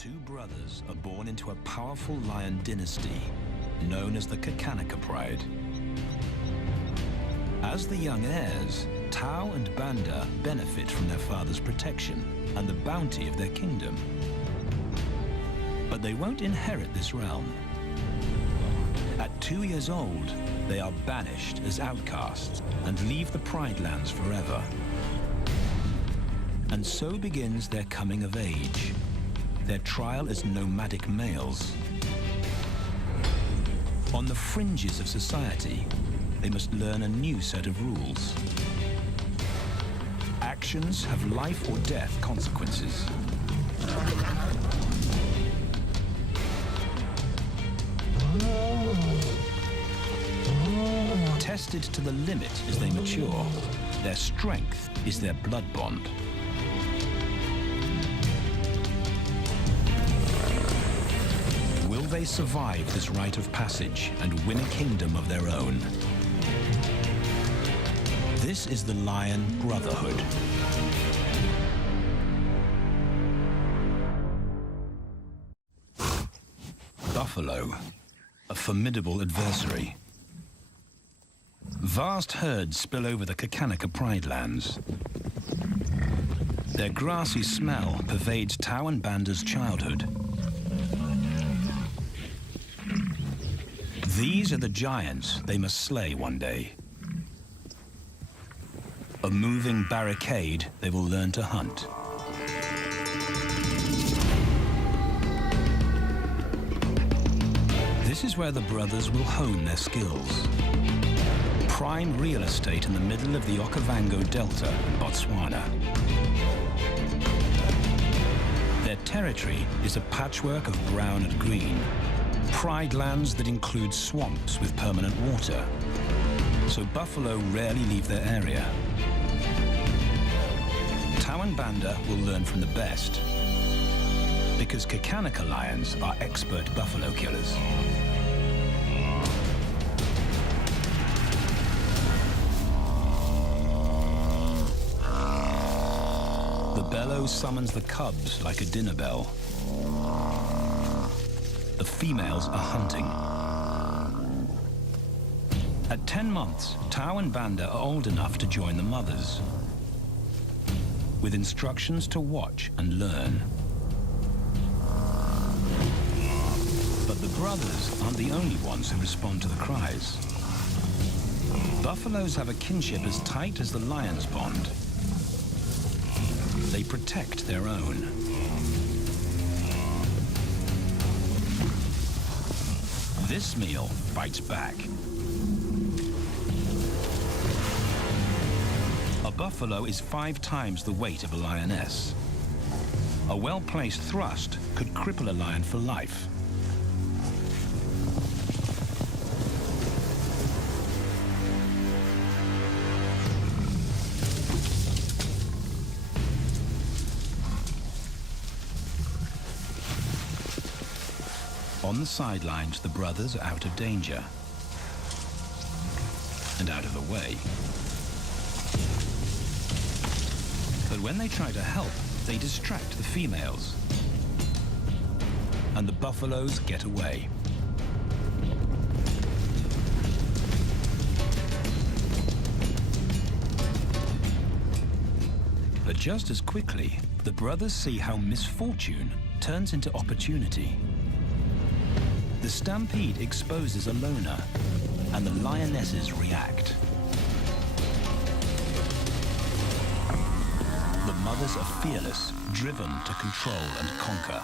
Two brothers are born into a powerful lion dynasty known as the Kakanaka Pride. As the young heirs, Tau and Banda benefit from their father's protection and the bounty of their kingdom. But they won't inherit this realm. At 2 years old, they are banished as outcasts and leave the Pride lands forever. And so begins their coming of age, their trial as nomadic males. On the fringes of society, they must learn a new set of rules. Actions have life or death consequences. Tested to the limit as they mature, their strength is their blood bond. Will they survive this rite of passage and win a kingdom of their own? This is the Lion Brotherhood. Buffalo, a formidable adversary. Vast herds spill over the Kakanaka Pride lands. Their grassy smell pervades Tau and Banda's childhood. These are the giants they must slay one day. A moving barricade they will learn to hunt. This is where the brothers will hone their skills. Prime real estate in the middle of the Okavango Delta in Botswana. Their territory is a patchwork of brown and green. Pride lands that include swamps with permanent water. So buffalo rarely leave their area. Tau and Banda will learn from the best, because Kakanaka lions are expert buffalo killers. The bellow summons the cubs like a dinner bell. The females are hunting. At 10 months, Tau and Banda are old enough to join the mothers, with instructions to watch and learn. But the brothers aren't the only ones who respond to the cries. Buffaloes have a kinship as tight as the lion's bond. They protect their own. This meal fights back. A buffalo is 5 times the weight of a lioness. A well-placed thrust could cripple a lion for life. On the sidelines, the brothers are out of danger and out of the way. But when they try to help, they distract the females, and the buffaloes get away. But just as quickly, the brothers see how misfortune turns into opportunity. The stampede exposes a loner, and the lionesses react. The mothers are fearless, driven to control and conquer.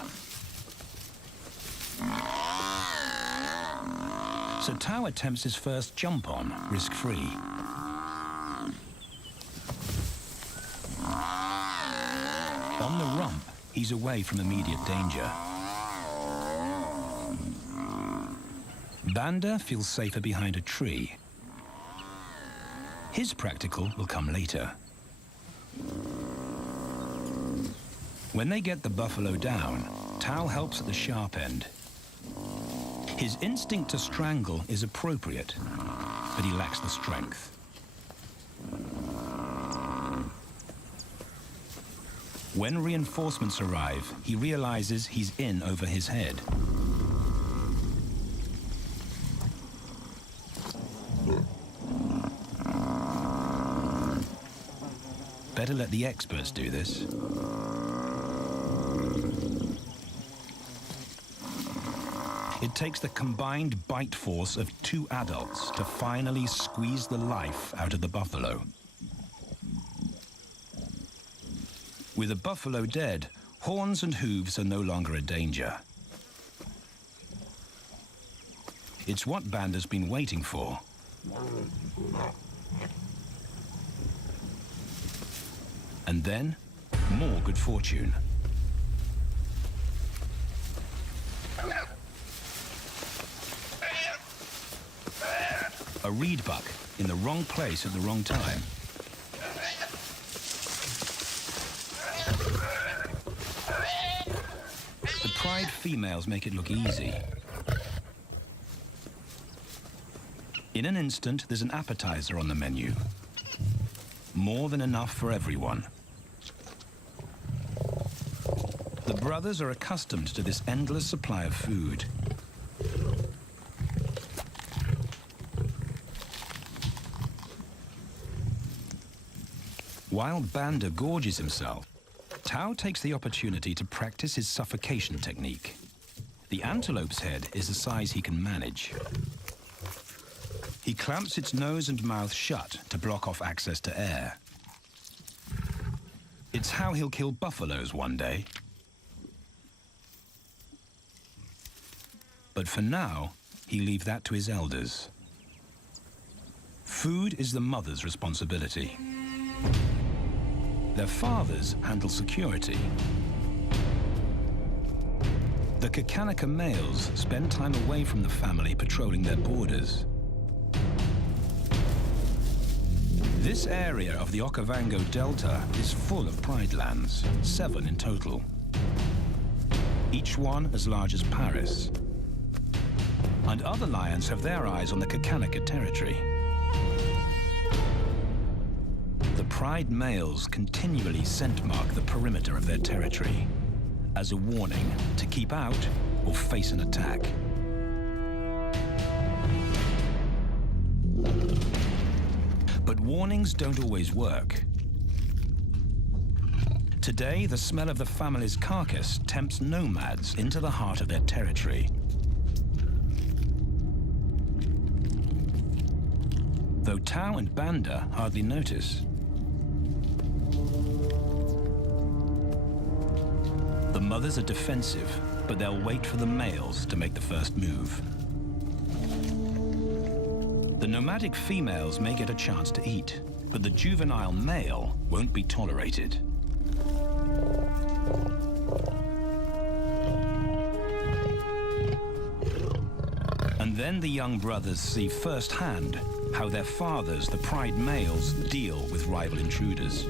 So Tau attempts his first jump on, risk-free. On the rump, he's away from immediate danger. Banda feels safer behind a tree. His practical will come later. When they get the buffalo down, Tau helps at the sharp end. His instinct to strangle is appropriate, but he lacks the strength. When reinforcements arrive, he realizes he's in over his head. Better let the experts do this. It takes the combined bite force of 2 adults to finally squeeze the life out of the buffalo. With the buffalo dead, horns and hooves are no longer a danger. It's what Banda's been waiting for. And then, more good fortune. A reed buck in the wrong place at the wrong time. The pride females make it look easy. In an instant, there's an appetizer on the menu. More than enough for everyone. The brothers are accustomed to this endless supply of food. While Banda gorges himself, Tao takes the opportunity to practice his suffocation technique. The antelope's head is a size he can manage. He clamps its nose and mouth shut to block off access to air. It's how he'll kill buffaloes one day. But for now, he leaves that to his elders. Food is the mother's responsibility. Their fathers handle security. The Kakanaka males spend time away from the family patrolling their borders. This area of the Okavango Delta is full of pride lands, 7 in total. Each one as large as Paris. And other lions have their eyes on the Kakanaka territory. The pride males continually scent mark the perimeter of their territory as a warning to keep out or face an attack. But warnings don't always work. Today, the smell of the family's carcass tempts nomads into the heart of their territory. Though Tao and Banda hardly notice. The mothers are defensive, but they'll wait for the males to make the first move. The nomadic females may get a chance to eat, but the juvenile male won't be tolerated. And then the young brothers see firsthand how their fathers, the pride males, deal with rival intruders.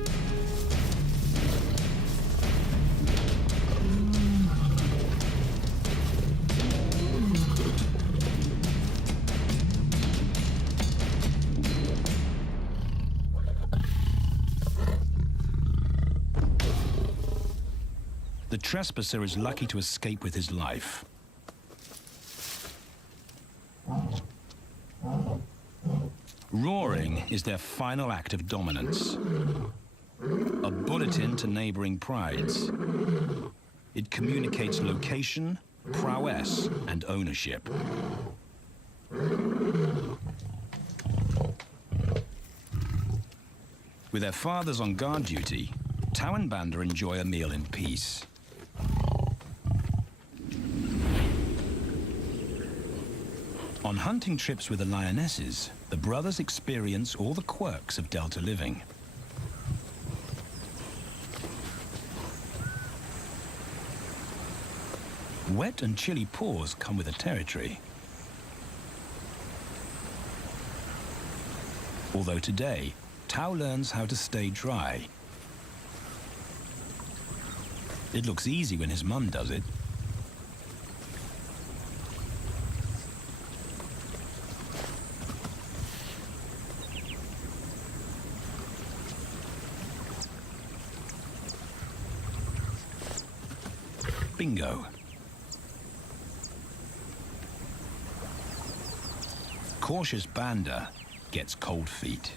The trespasser is lucky to escape with his life. Roaring is their final act of dominance. A bulletin to neighboring prides. It communicates location, prowess, and ownership. With their fathers on guard duty, Tao and Banda enjoy a meal in peace. On hunting trips with the lionesses, the brothers experience all the quirks of Delta living. Wet and chilly paws come with the territory. Although today, Tao learns how to stay dry. It looks easy when his mum does it. Bingo. Cautious Banda gets cold feet.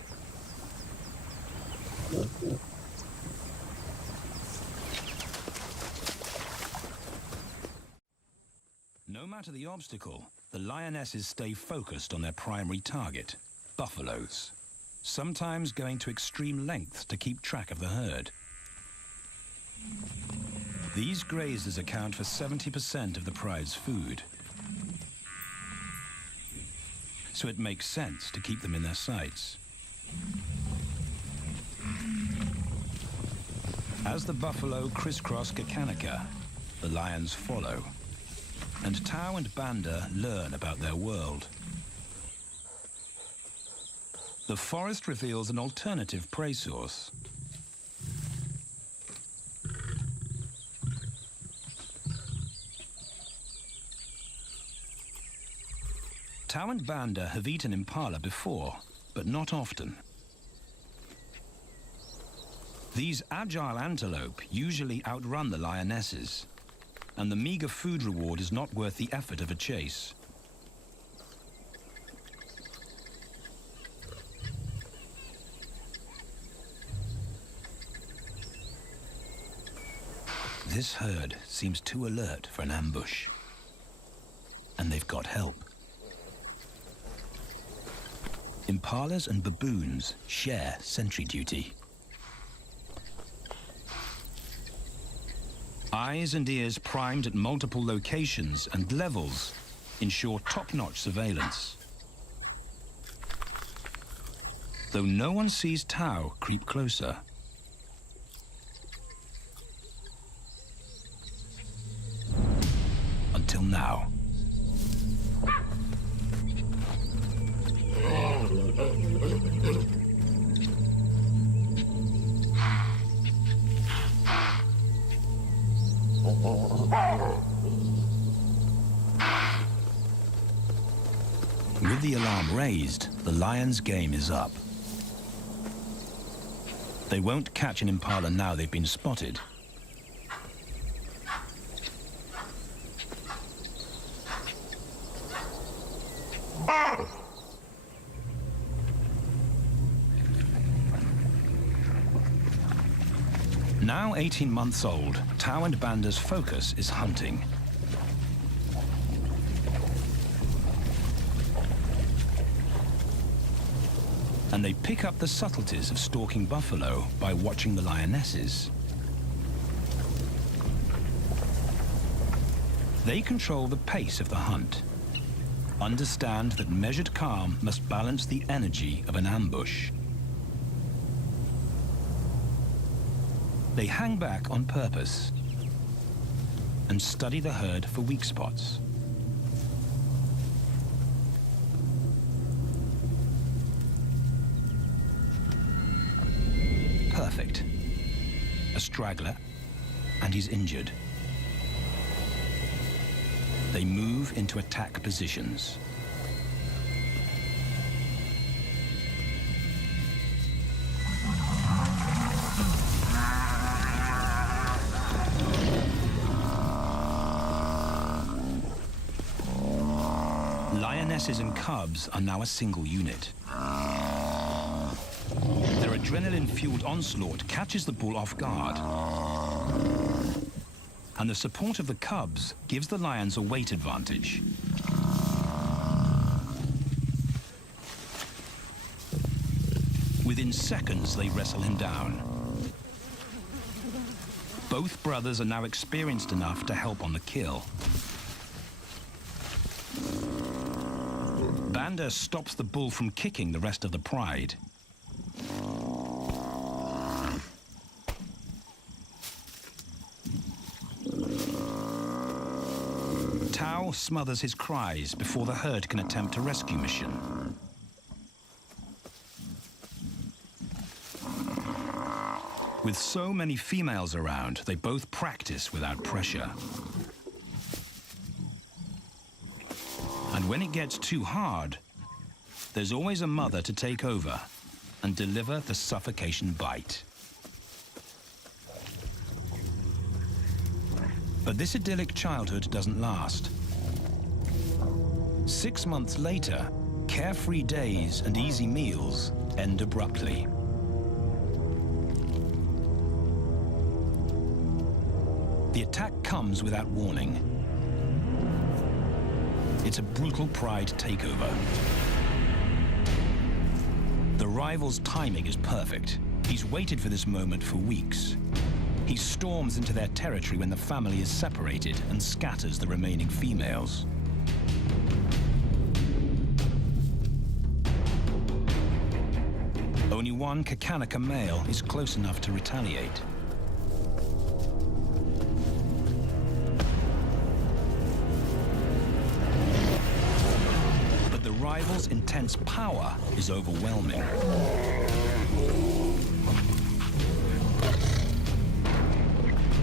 No matter the obstacle, the lionesses stay focused on their primary target, buffaloes, sometimes going to extreme lengths to keep track of the herd. These grazers account for 70% of the pride's food, so it makes sense to keep them in their sights. As the buffalo crisscross Kakanika, the lions follow, and Tau and Banda learn about their world. The forest reveals an alternative prey source. Tau and Banda have eaten impala before, but not often. These agile antelope usually outrun the lionesses, and the meager food reward is not worth the effort of a chase. This herd seems too alert for an ambush, and they've got help. Impalas and baboons share sentry duty. Eyes and ears primed at multiple locations and levels ensure top-notch surveillance. Though no one sees Tau creep closer. Until now. With the alarm raised, the lions' game is up. They won't catch an impala now they've been spotted. Now 18 months old, Tau and Banda's focus is hunting. And they pick up the subtleties of stalking buffalo by watching the lionesses. They control the pace of the hunt, understand that measured calm must balance the energy of an ambush. They hang back on purpose and study the herd for weak spots. Perfect. A straggler, and he's injured. They move into attack positions. Lionesses and cubs are now a single unit. Their adrenaline-fueled onslaught catches the bull off guard. And the support of the cubs gives the lions a weight advantage. Within seconds, they wrestle him down. Both brothers are now experienced enough to help on the kill. Banda stops the bull from kicking the rest of the pride. Tau smothers his cries before the herd can attempt a rescue mission. With so many females around, they both practice without pressure. And when it gets too hard, there's always a mother to take over and deliver the suffocation bite. But this idyllic childhood doesn't last. 6 months later, carefree days and easy meals end abruptly. The attack comes without warning. It's a brutal pride takeover. The rival's timing is perfect. He's waited for this moment for weeks. He storms into their territory when the family is separated and scatters the remaining females. Only one Kakanaka male is close enough to retaliate. But the rival's intense power is overwhelming.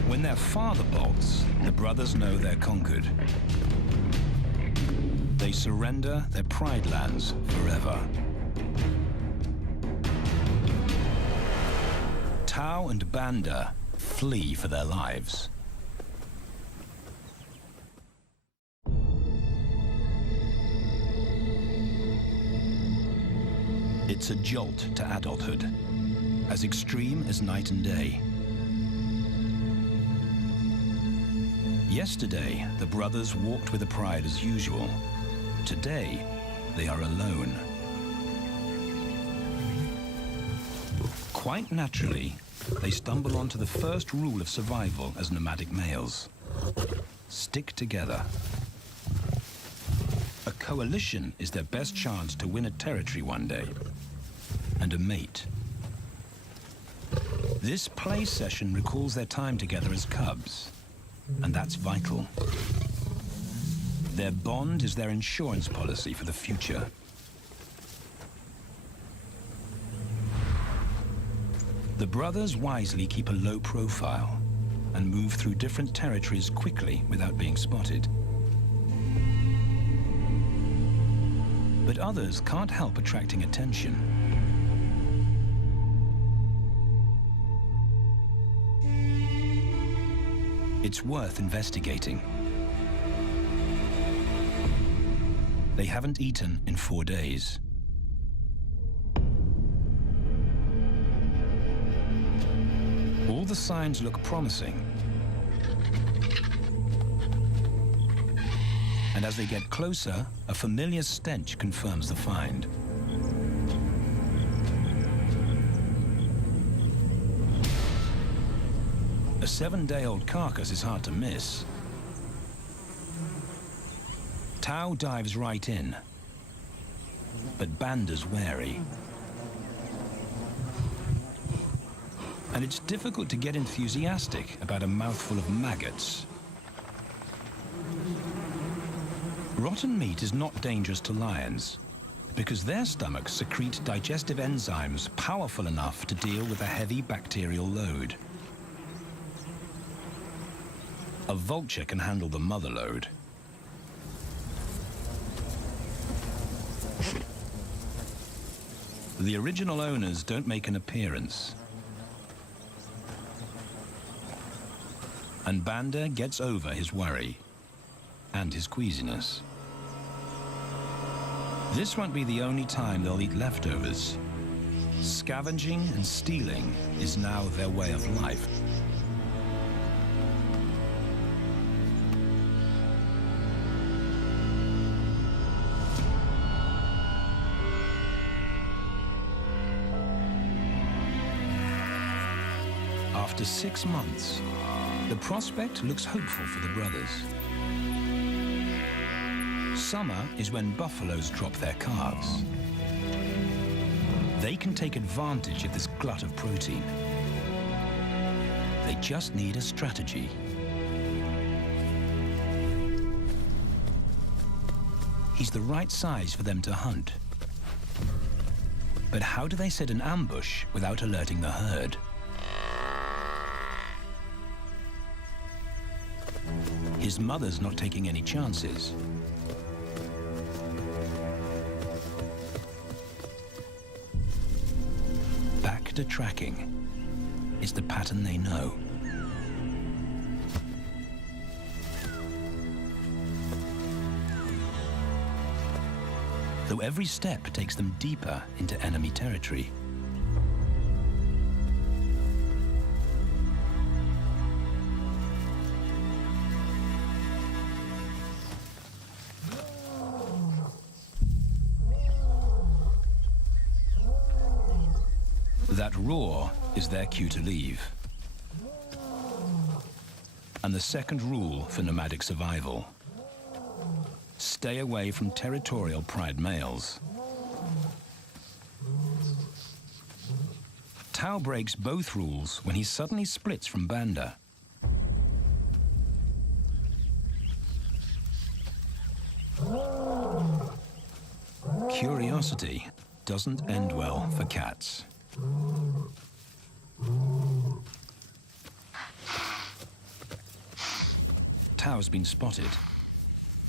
When their father bolts, the brothers know they're conquered. They surrender their pride lands forever. Tau and Banda flee for their lives. It's a jolt to adulthood, as extreme as night and day. Yesterday, the brothers walked with the pride as usual. Today, they are alone. Quite naturally, they stumble onto the first rule of survival as nomadic males. Stick together. A coalition is their best chance to win a territory one day, and a mate. This play session recalls their time together as cubs, and that's vital. Their bond is their insurance policy for the future. The brothers wisely keep a low profile and move through different territories quickly without being spotted. But others can't help attracting attention. It's worth investigating. They haven't eaten in 4 days. All the signs look promising. And as they get closer, a familiar stench confirms the find. A 7-day-old carcass is hard to miss. Tau dives right in, but Banda's wary. And it's difficult to get enthusiastic about a mouthful of maggots. Rotten meat is not dangerous to lions, because their stomachs secrete digestive enzymes powerful enough to deal with a heavy bacterial load. A vulture can handle the mother load. The original owners don't make an appearance. And Banda gets over his worry and his queasiness. This won't be the only time they'll eat leftovers. Scavenging and stealing is now their way of life. After 6 months, the prospect looks hopeful for the brothers. Summer is when buffaloes drop their calves. They can take advantage of this glut of protein. They just need a strategy. He's the right size for them to hunt. But how do they set an ambush without alerting the herd? His mother's not taking any chances. Back to tracking is the pattern they know. though every step takes them deeper into enemy territory. That roar is their cue to leave. And the second rule for nomadic survival: stay away from territorial pride males. Tao breaks both rules when he suddenly splits from Banda. Curiosity doesn't end well for cats. Tao's been spotted,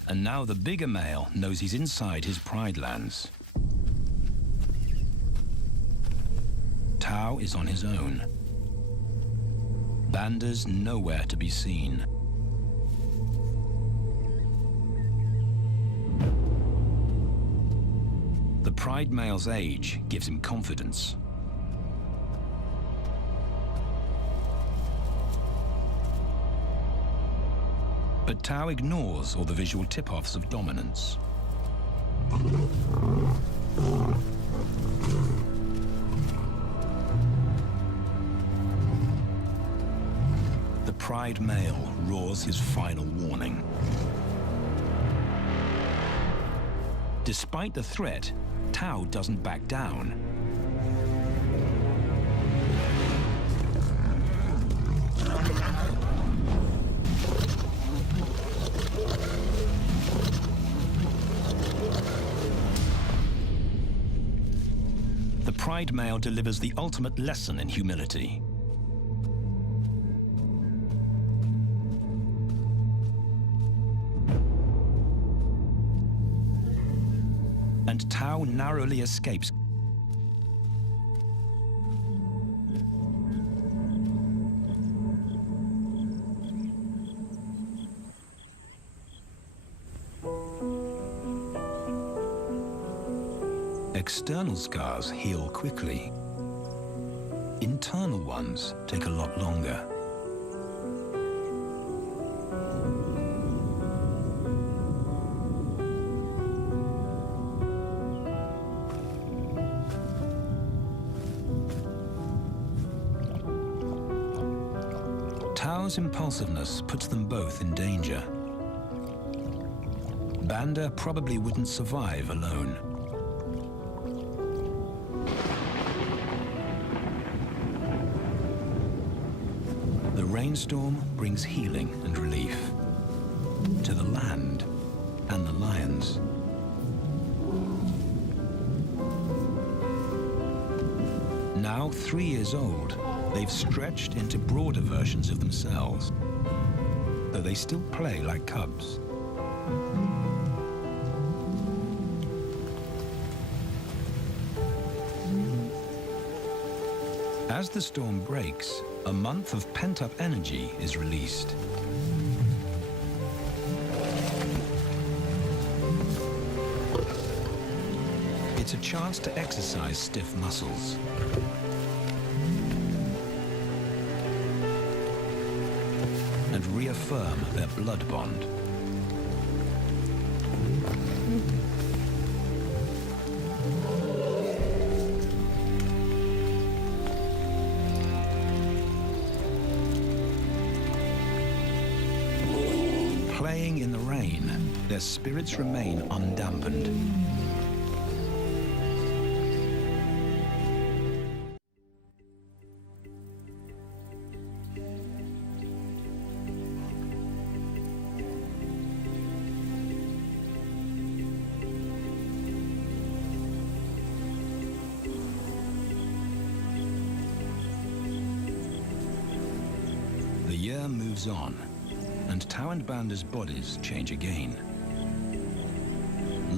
and now the bigger male knows he's inside his pride lands. Tao is on his own. Banda's nowhere to be seen. The pride male's age gives him confidence. But Tao ignores all the visual tip-offs of dominance. The pride male roars his final warning. Despite the threat, Tao doesn't back down. The pride male delivers the ultimate lesson in humility. And Tao narrowly escapes. External scars heal quickly. Internal ones take a lot longer. Tao's impulsiveness puts them both in danger. Banda probably wouldn't survive alone. The rainstorm brings healing and relief to the land and the lions. Now 3 years old, they've stretched into broader versions of themselves, though they still play like cubs. As the storm breaks, a month of pent-up energy is released. It's a chance to exercise stiff muscles. And reaffirm their blood bond. Playing in the rain, their spirits remain undampened. The year moves on, and Tao and Banda's bodies change again.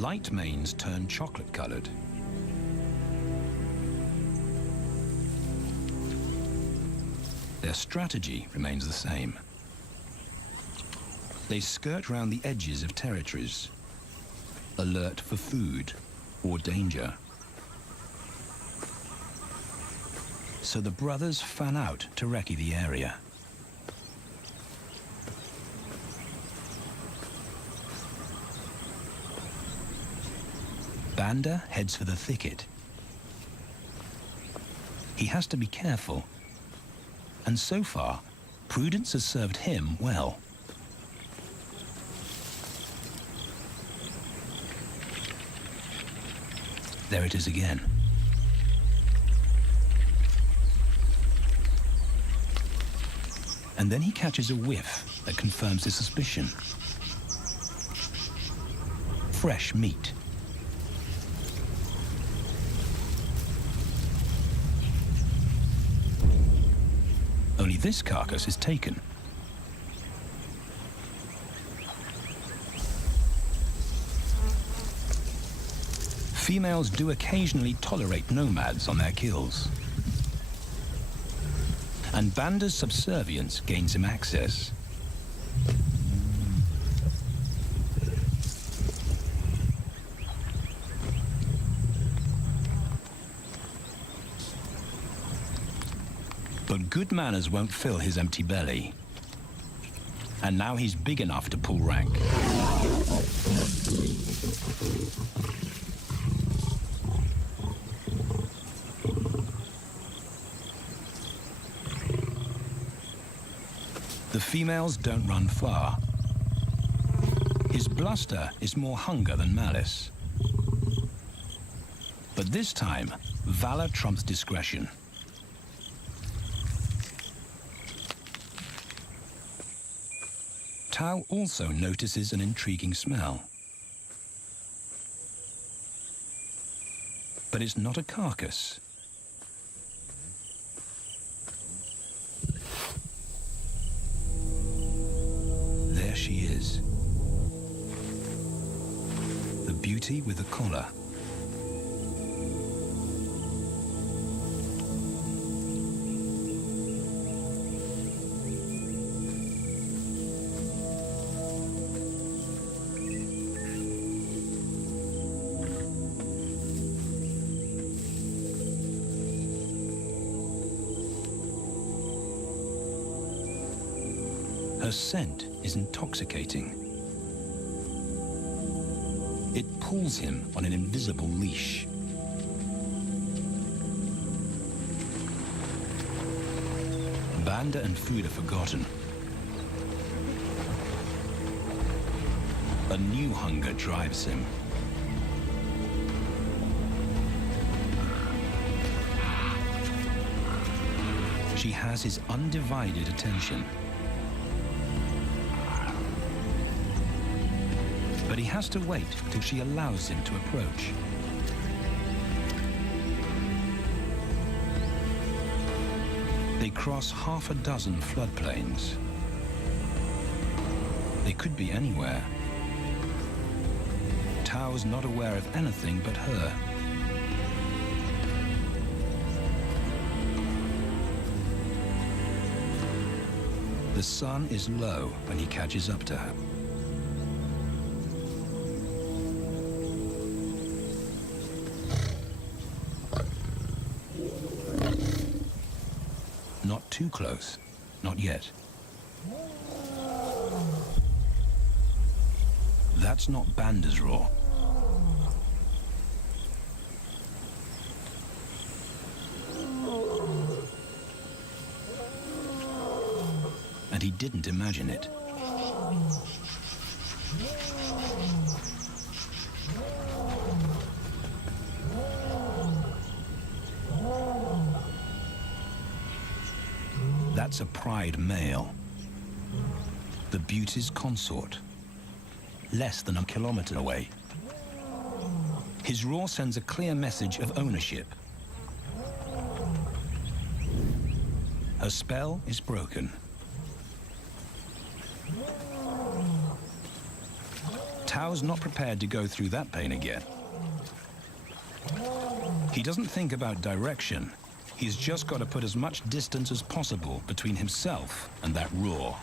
Light manes turn chocolate-colored. Their strategy remains the same. They skirt round the edges of territories, alert for food or danger. So the brothers fan out to recce the area. Banda heads for the thicket. He has to be careful, and so far, prudence has served him well. There it is again. And then he catches a whiff that confirms his suspicion. Fresh meat. Only this carcass is taken. Females do occasionally tolerate nomads on their kills. And Banda's subservience gains him access. But good manners won't fill his empty belly. And now he's big enough to pull rank. The females don't run far. His bluster is more hunger than malice. But this time, valor trumps discretion. Tao also notices an intriguing smell. But it's not a carcass. There she is. The beauty with the collar. Her scent is intoxicating. It pulls him on an invisible leash. Banda and food are forgotten. A new hunger drives him. She has his undivided attention. But he has to wait till she allows him to approach. They cross half a dozen floodplains. They could be anywhere. Tao's not aware of anything but her. The sun is low when he catches up to her. Not too close, not yet. That's not Banda's roar. And he didn't imagine it. That's a pride male. The beauty's consort. Less than a kilometer away. His roar sends a clear message of ownership. Her spell is broken. Tao's not prepared to go through that pain again. He doesn't think about direction. He's just got to put as much distance as possible between himself and that roar.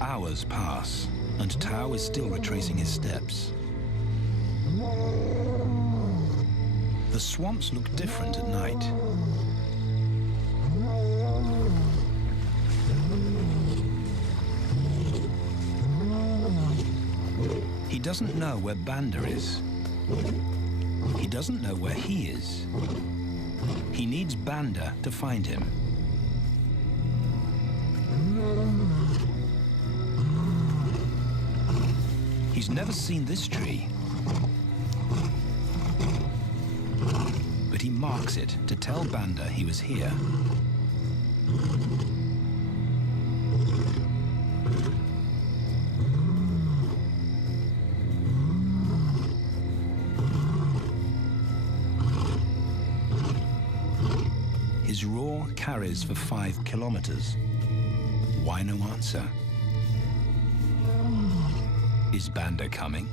Hours pass, and Tao is still retracing his steps. The swamps look different at night. He doesn't know where Banda is. He doesn't know where he is. He needs Banda to find him. He's never seen this tree, but he marks it to tell Banda he was here. His roar carries for 5 kilometers. Why no answer? Is Banda coming?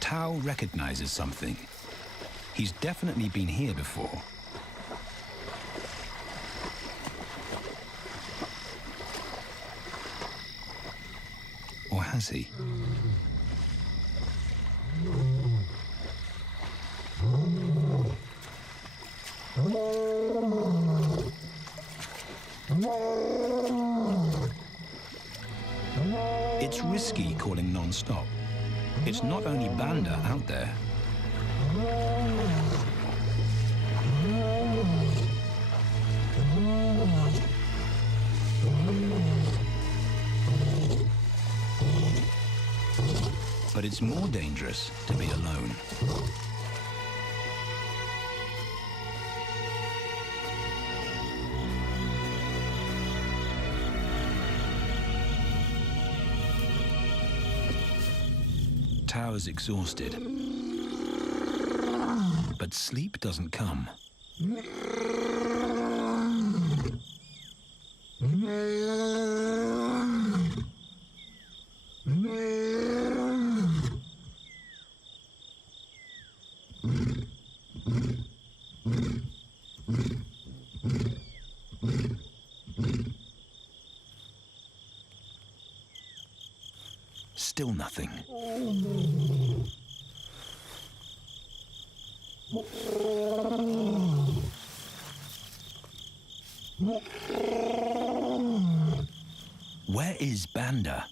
Tao recognizes something. He's definitely been here before. Or has he? It's risky calling non-stop. It's not only Banda out there. But it's more dangerous to be alone. Tao is exhausted, but sleep doesn't come. Still nothing. Where is Banda?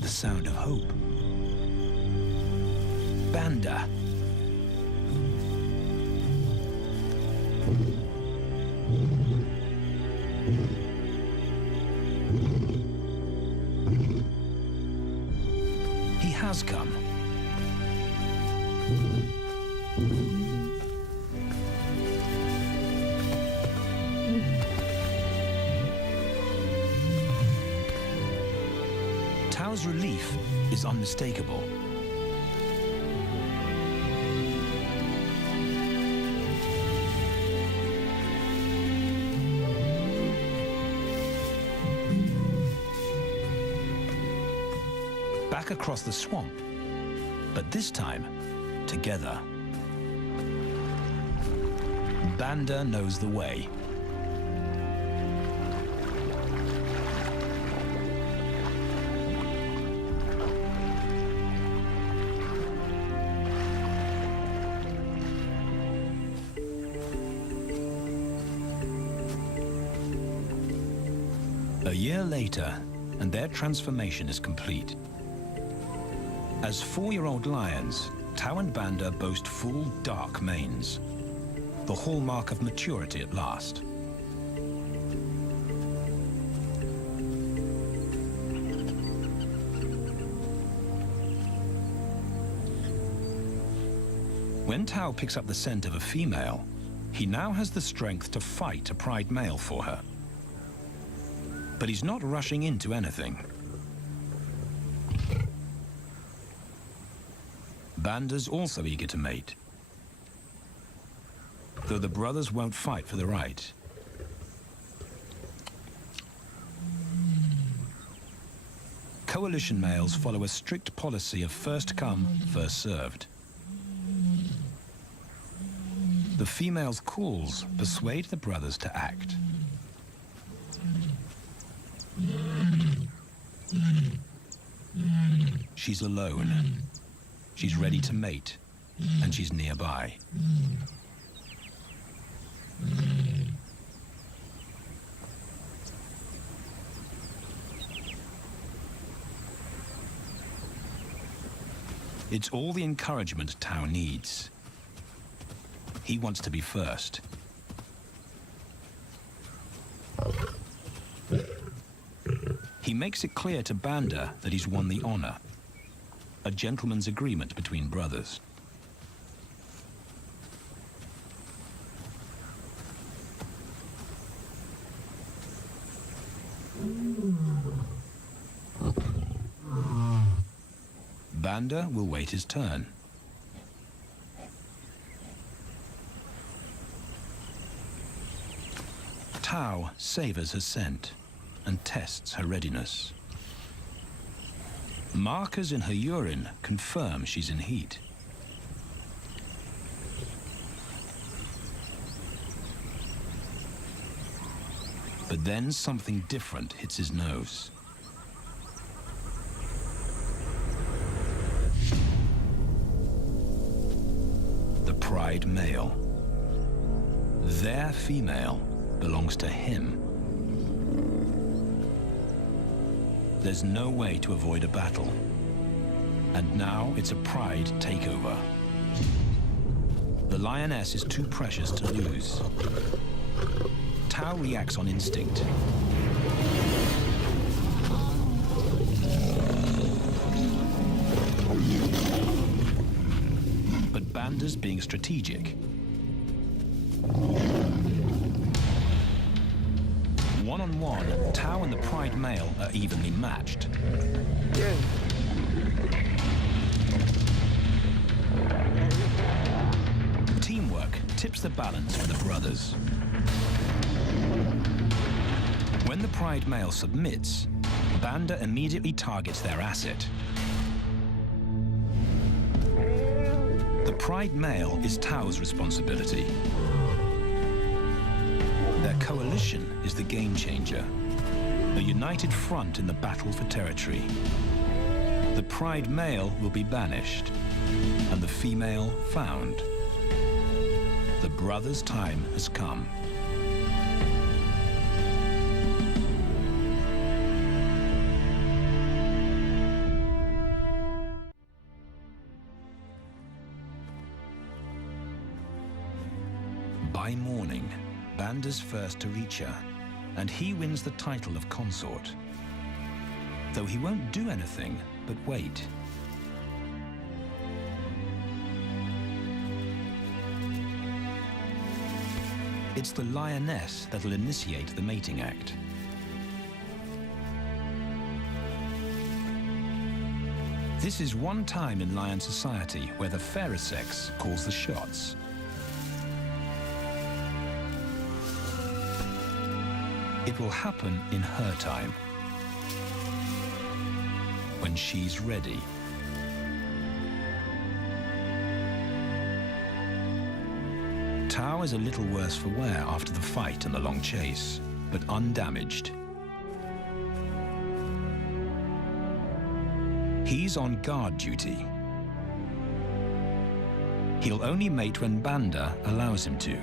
The sound of hope. Banda. He has come. Tao's relief is unmistakable. Back across the swamp, but this time, together. Banda knows the way. A year later, and their transformation is complete. As 4-year-old lions, Tao and Banda boast full, dark manes, the hallmark of maturity at last. When Tao picks up the scent of a female, he now has the strength to fight a pride male for her. But he's not rushing into anything. Banda's also eager to mate, though the brothers won't fight for the right. Coalition males follow a strict policy of first come, first served. The female's calls persuade the brothers to act. She's alone. She's ready to mate, and she's nearby. It's all the encouragement Tao needs. He wants to be first. He makes it clear to Banda that he's won the honor, a gentleman's agreement between brothers. Banda will wait his turn. Tao savors her scent and tests her readiness. Markers in her urine confirm she's in heat. But then something different hits his nose. The pride male. Their female belongs to him. There's no way to avoid a battle. And now it's a pride takeover. The lioness is too precious to lose. Tao reacts on instinct. But Banda's being strategic. One-on-one, Tao and the pride male are evenly matched. Teamwork tips the balance for the brothers. When the pride male submits, Banda immediately targets their asset. The pride male is Tao's responsibility. Their coalition is the game changer, a united front in the battle for territory. The pride male will be banished, and the female found. The brothers' time has come. By morning, Banda's first to reach her, and he wins the title of consort. Though he won't do anything but wait. It's the lioness that'll initiate the mating act. This is one time in lion society where the fairer sex calls the shots. It will happen in her time, when she's ready. Tao is a little worse for wear after the fight and the long chase, but undamaged. He's on guard duty. He'll only mate when Banda allows him to.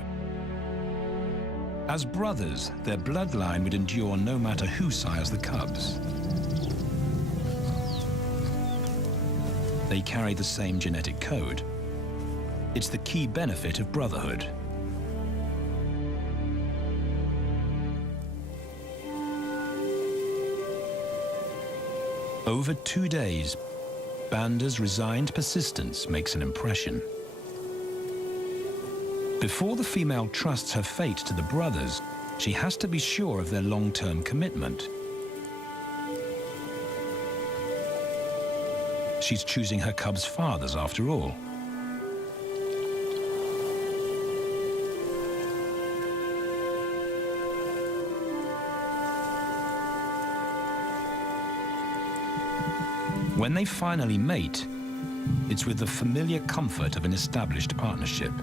As brothers, their bloodline would endure no matter who sires the cubs. They carry the same genetic code. It's the key benefit of brotherhood. Over 2 days, Banda's resigned persistence makes an impression. Before the female trusts her fate to the brothers, she has to be sure of their long-term commitment. She's choosing her cubs' fathers after all. When they finally mate, it's with the familiar comfort of an established partnership.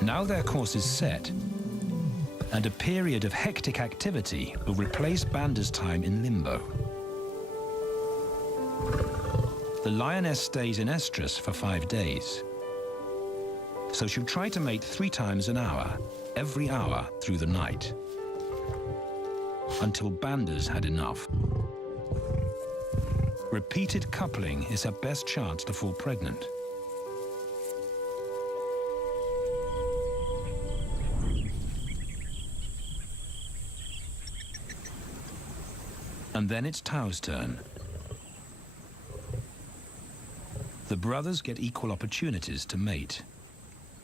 Now their course is set, and a period of hectic activity will replace Banda's time in limbo. The lioness stays in estrus for 5 days, so she'll try to mate 3 times an hour, every hour through the night, until Banda's had enough. Repeated coupling is her best chance to fall pregnant. And then it's Tau's turn. The brothers get equal opportunities to mate,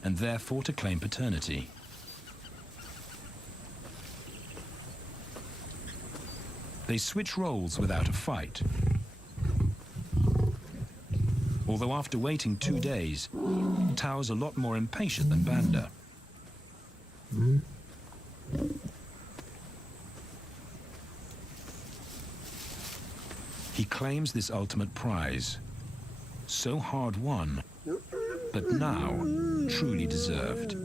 and therefore to claim paternity. They switch roles without a fight. Although after waiting 2 days, Tau's a lot more impatient than Banda. He claims this ultimate prize, so hard won, but now truly deserved.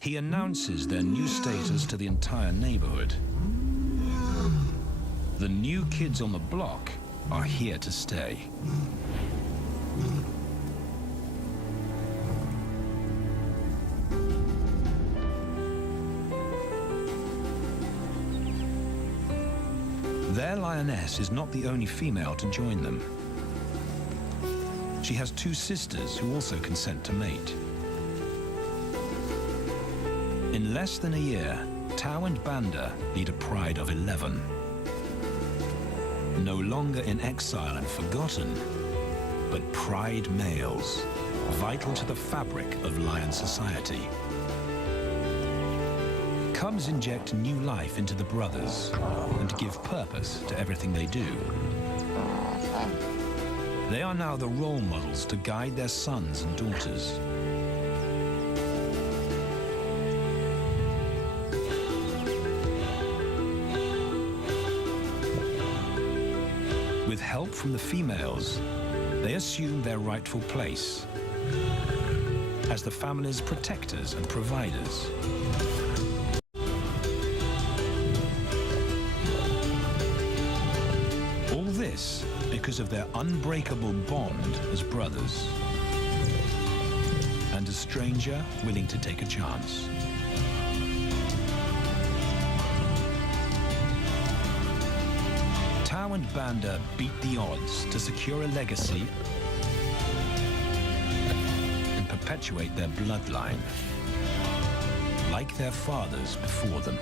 He announces their new status to the entire neighborhood. The new kids on the block are here to stay. Their lioness is not the only female to join them. She has 2 sisters who also consent to mate. In less than a year, Tau and Banda lead a pride of 11. No longer in exile and forgotten, but pride males, vital to the fabric of lion society. Cubs inject new life into the brothers and give purpose to everything they do. They are now the role models to guide their sons and daughters. With help from the females, they assume their rightful place as the family's protectors and providers. All this because of their unbreakable bond as brothers, and a stranger willing to take a chance. Tau and Banda beat the odds to secure a legacy and perpetuate their bloodline, like their fathers before them.